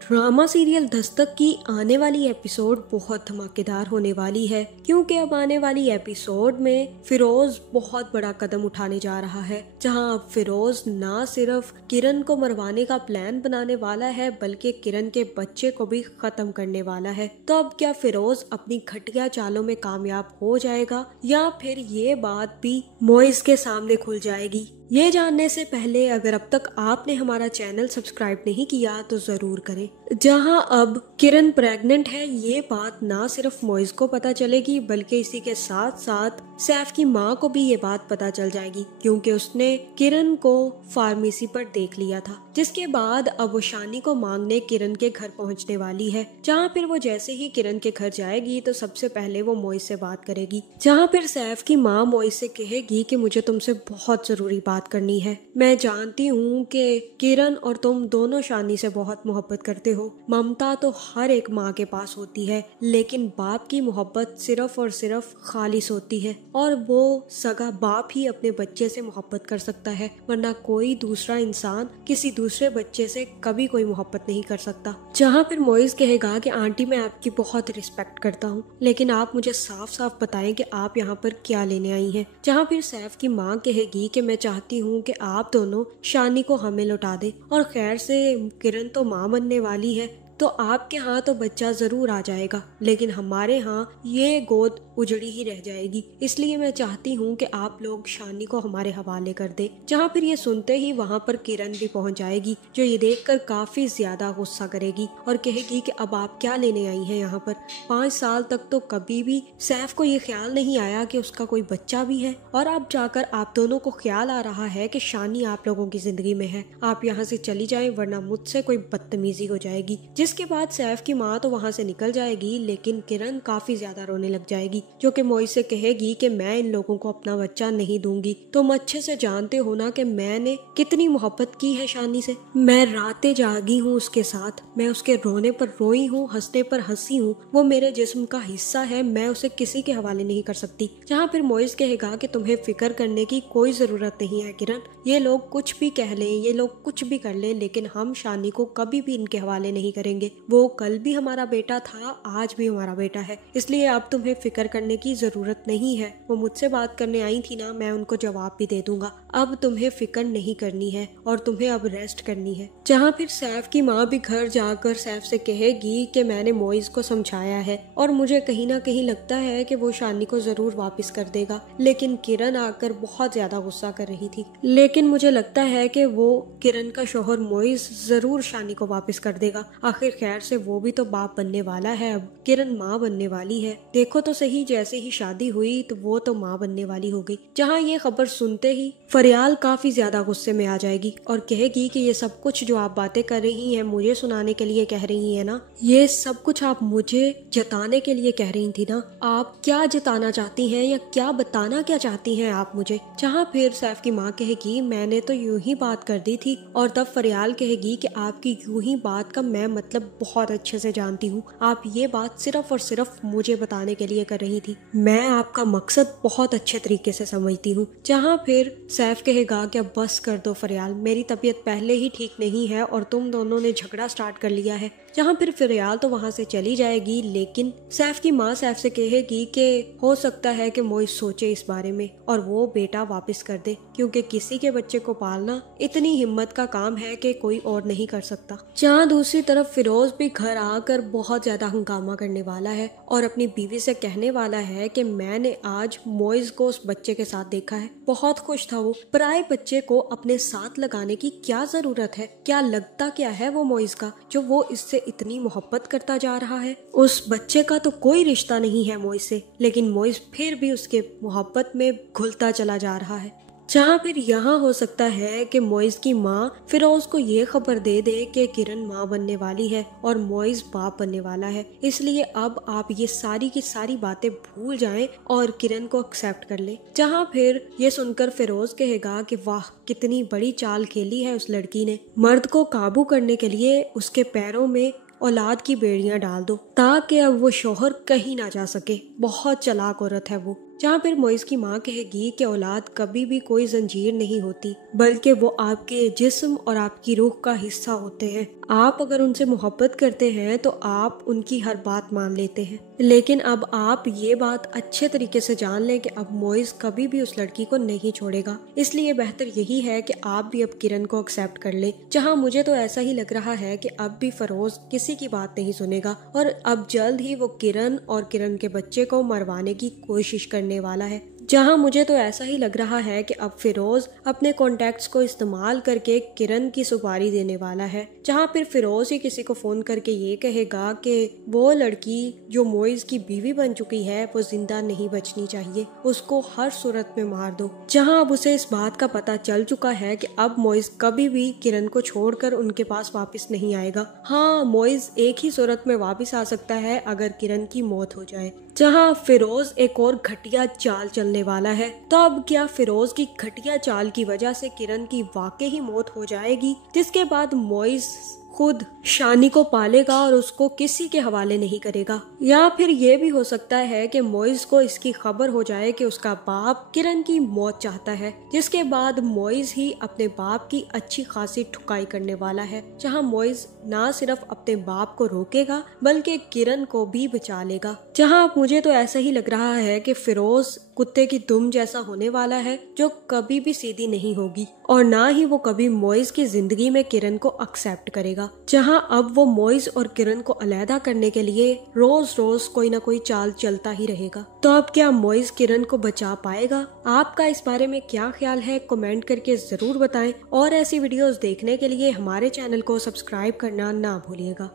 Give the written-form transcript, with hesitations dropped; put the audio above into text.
Drama serial Dastak की आने वाली एपिसोड बहुत धमाकेदार होने वाली है, क्योंकि अब आने वाली एपिसोड में फिरोज बहुत बड़ा कदम उठाने जा रहा है, जहां अब फिरोज ना सिर्फ किरण को मरवाने का प्लान बनाने वाला है बल्कि किरण के बच्चे को भी खत्म करने वाला है। तो अब क्या फिरोज अपनी घटिया चालों में कामयाब हो जाएगा या फिर ये बात भी मोइज के सामने खुल जाएगी? ये जानने से पहले अगर अब तक आपने हमारा चैनल सब्सक्राइब नहीं किया तो जरूर करें। जहां अब किरण प्रेग्नेंट है, ये बात ना सिर्फ मोइज को पता चलेगी बल्कि इसी के साथ साथ सैफ की माँ को भी ये बात पता चल जाएगी, क्योंकि उसने किरण को फार्मेसी पर देख लिया था। जिसके बाद अब वो शानी को मांगने किरण के घर पहुंचने वाली है, जहां फिर वो जैसे ही किरण के घर जाएगी तो सबसे पहले वो मोइज से बात करेगी। जहां फिर सैफ की माँ मोइज से कहेगी कि मुझे तुमसे बहुत जरूरी बात करनी है। मैं जानती हूँ कि किरण और तुम दोनों शानी से बहुत मोहब्बत करते हो। ममता तो हर एक माँ के पास होती है, लेकिन बाप की मोहब्बत सिर्फ और सिर्फ खालिस होती है और वो सगा बाप ही अपने बच्चे से मोहब्बत कर सकता है, वरना कोई दूसरा इंसान किसी दूसरे बच्चे से कभी कोई मोहब्बत नहीं कर सकता। जहाँ फिर मोइज कहेगा कि आंटी मैं आपकी बहुत रिस्पेक्ट करता हूँ, लेकिन आप मुझे साफ साफ बताएं कि आप यहाँ पर क्या लेने आई हैं। जहाँ फिर सैफ की माँ कहेगी कि मैं चाहती हूँ कि आप दोनों शानी को हमें लौटा दे, और खैर से किरण तो माँ बनने वाली है तो आपके यहाँ तो बच्चा जरूर आ जाएगा, लेकिन हमारे यहाँ ये गोद उजड़ी ही रह जाएगी। इसलिए मैं चाहती हूँ कि आप लोग शानी को हमारे हवाले कर दे। जहाँ फिर ये सुनते ही वहाँ पर किरण भी पहुँच जाएगी, जो ये देखकर काफी ज्यादा गुस्सा करेगी और कहेगी कि अब आप क्या लेने आई हैं यहाँ पर। 5 साल तक तो कभी भी सैफ को ये ख्याल नहीं आया कि उसका कोई बच्चा भी है, और अब जाकर आप दोनों को ख्याल आ रहा है कि शानी आप लोगों की जिंदगी में है। आप यहाँ से चली जाएं वरना मुझसे कोई बदतमीजी हो जाएगी। जिसके बाद सैफ की माँ तो वहाँ से निकल जाएगी, लेकिन किरण काफी ज्यादा रोने लग जाएगी, जो कि मोइज से कहेगी कि मैं इन लोगों को अपना बच्चा नहीं दूंगी। तुम अच्छे से जानते हो ना कि मैंने कितनी मोहब्बत की है शानी से। मैं रातें जागी हूँ उसके साथ, मैं उसके रोने पर रोई हूँ, हंसने पर हंसी हूँ। वो मेरे जिस्म का हिस्सा है, मैं उसे किसी के हवाले नहीं कर सकती। जहाँ फिर मोइज कहेगा कि तुम्हें फिक्र करने की कोई जरूरत नहीं है किरण, ये लोग कुछ भी कह लें, ये लोग कुछ भी कर लें, लेकिन हम शानी को कभी भी इनके हवाले नहीं करेंगे। वो कल भी हमारा बेटा था, आज भी हमारा बेटा है, इसलिए अब तुम्हें फिक्र करने की जरूरत नहीं है। वो मुझसे बात करने आई थी ना, मैं उनको जवाब भी दे दूंगा। अब तुम्हें फिक्र नहीं करनी है और तुम्हें अब रेस्ट करनी है। जहाँ फिर सैफ की माँ भी घर जाकर सैफ से कहेगी कि मैंने मोइज को समझाया है और मुझे कहीं ना कहीं लगता है कि वो शानी को जरूर वापस कर देगा। लेकिन किरण आकर बहुत ज्यादा गुस्सा कर रही थी, लेकिन मुझे लगता है कि वो किरण का शोहर मोइज जरूर शानी को वापस कर देगा। आखिर खैर से वो भी तो बाप बनने वाला है, अब किरण माँ बनने वाली है। देखो तो सही, जैसे ही शादी हुई तो वो तो माँ बनने वाली हो गई। जहाँ ये खबर सुनते ही फरियाल काफी ज्यादा गुस्से में आ जाएगी और कहेगी कि ये सब कुछ जो आप बातें कर रही हैं मुझे सुनाने के लिए कह रही हैं ना, ये सब कुछ आप मुझे जताने के लिए कह रही थी ना। आप क्या जताना चाहती हैं या क्या बताना क्या चाहती हैं आप मुझे? जहाँ फिर सैफ की माँ कहेगी मैंने तो यूं ही बात कर दी थी, और तब फरियाल कहेगी कि आपकी यूं ही बात का मैं मतलब बहुत अच्छे से जानती हूँ। आप ये बात सिर्फ और सिर्फ मुझे बताने के लिए कर रही थी, मैं आपका मकसद बहुत अच्छे तरीके से समझती हूँ। जहाँ फिर सैफ कहेगा कि अब बस कर दो फरियाल, मेरी तबीयत पहले ही ठीक नहीं है और तुम दोनों ने झगड़ा स्टार्ट कर लिया है। जहाँ फिर फरियाल तो वहाँ से चली जाएगी, लेकिन सैफ की माँ सैफ से कहेगी कि हो सकता है कि मोइज सोचे इस बारे में और वो बेटा वापस कर दे, क्योंकि किसी के बच्चे को पालना इतनी हिम्मत का काम है कि कोई और नहीं कर सकता। जहाँ दूसरी तरफ फिरोज भी घर आकर बहुत ज्यादा हंगामा करने वाला है और अपनी बीवी से कहने वाला है कि मैंने आज मोइज को उस बच्चे के साथ देखा है, बहुत खुश था वो। पराये बच्चे को अपने साथ लगाने की क्या जरूरत है? क्या लगता क्या है वो मोइज का, जो वो इससे इतनी मोहब्बत करता जा रहा है? उस बच्चे का तो कोई रिश्ता नहीं है मोइज से, लेकिन मोइज फिर भी उसके मोहब्बत में घुलता चला जा रहा है। जहाँ फिर यहाँ हो सकता है कि मोइज की माँ फिरोज को ये खबर दे दे कि किरण माँ बनने वाली है और मोइज बाप बनने वाला है, इसलिए अब आप ये सारी की सारी बातें भूल जाएं और किरण को एक्सेप्ट कर ले। जहाँ फिर ये सुनकर फिरोज कहेगा कि वाह कितनी बड़ी चाल खेली है उस लड़की ने, मर्द को काबू करने के लिए उसके पैरों में औलाद की बेड़ियां डाल दो ताकि अब वो शोहर कहीं ना जा सके। बहुत चालाक औरत है वो। जहाँ फिर मोइज की माँ कहेगी कि औलाद कभी भी कोई जंजीर नहीं होती, बल्कि वो आपके जिस्म और आपकी रूह का हिस्सा होते हैं। आप अगर उनसे मोहब्बत करते हैं तो आप उनकी हर बात मान लेते हैं। लेकिन अब आप ये बात अच्छे तरीके से जान लें कि अब मोइज कभी भी उस लड़की को नहीं छोड़ेगा। इसलिए बेहतर यही है कि आप भी अब किरण को एक्सेप्ट कर लें। जहाँ मुझे तो ऐसा ही लग रहा है कि अब भी फिरोज किसी की बात नहीं सुनेगा और अब जल्द ही वो किरण और किरण के बच्चे को मरवाने की कोशिश करने वाला है। जहां मुझे तो ऐसा ही लग रहा है कि अब फिरोज अपने कॉन्टैक्ट्स को इस्तेमाल करके किरण की सुपारी देने वाला है। जहां फिर फिरोज ही किसी को फोन करके ये कहेगा कि वो लड़की जो मोइज की बीवी बन चुकी है वो जिंदा नहीं बचनी चाहिए, उसको हर सूरत में मार दो। जहां अब उसे इस बात का पता चल चुका है कि अब मोइज कभी भी किरण को छोड़कर उनके पास वापस नहीं आएगा। हाँ, मोइज एक ही सूरत में वापस आ सकता है अगर किरण की मौत हो जाए। जहां फिरोज एक और घटिया चाल चलने वाला है। तो अब क्या फिरोज की घटिया चाल की वजह से किरण की वाकई ही मौत हो जाएगी, जिसके बाद मोइज खुद शानी को पालेगा और उसको किसी के हवाले नहीं करेगा? या फिर ये भी हो सकता है कि मोइज को इसकी खबर हो जाए कि उसका बाप किरण की मौत चाहता है, जिसके बाद मोइज ही अपने बाप की अच्छी खासी ठुकाई करने वाला है। जहां मोइज ना सिर्फ अपने बाप को रोकेगा बल्कि किरण को भी बचा लेगा। जहां मुझे तो ऐसा ही लग रहा है कि फिरोज कुत्ते की दुम जैसा होने वाला है जो कभी भी सीधी नहीं होगी और ना ही वो कभी मोइज की जिंदगी में किरण को एक्सेप्ट करेगा। जहां अब वो मोइज और किरण को अलहदा करने के लिए रोज रोज कोई ना कोई चाल चलता ही रहेगा। तो अब क्या मोइज किरण को बचा पाएगा? आपका इस बारे में क्या ख्याल है? कमेंट करके जरूर बताएं और ऐसी वीडियोस देखने के लिए हमारे चैनल को सब्सक्राइब करना ना भूलिएगा।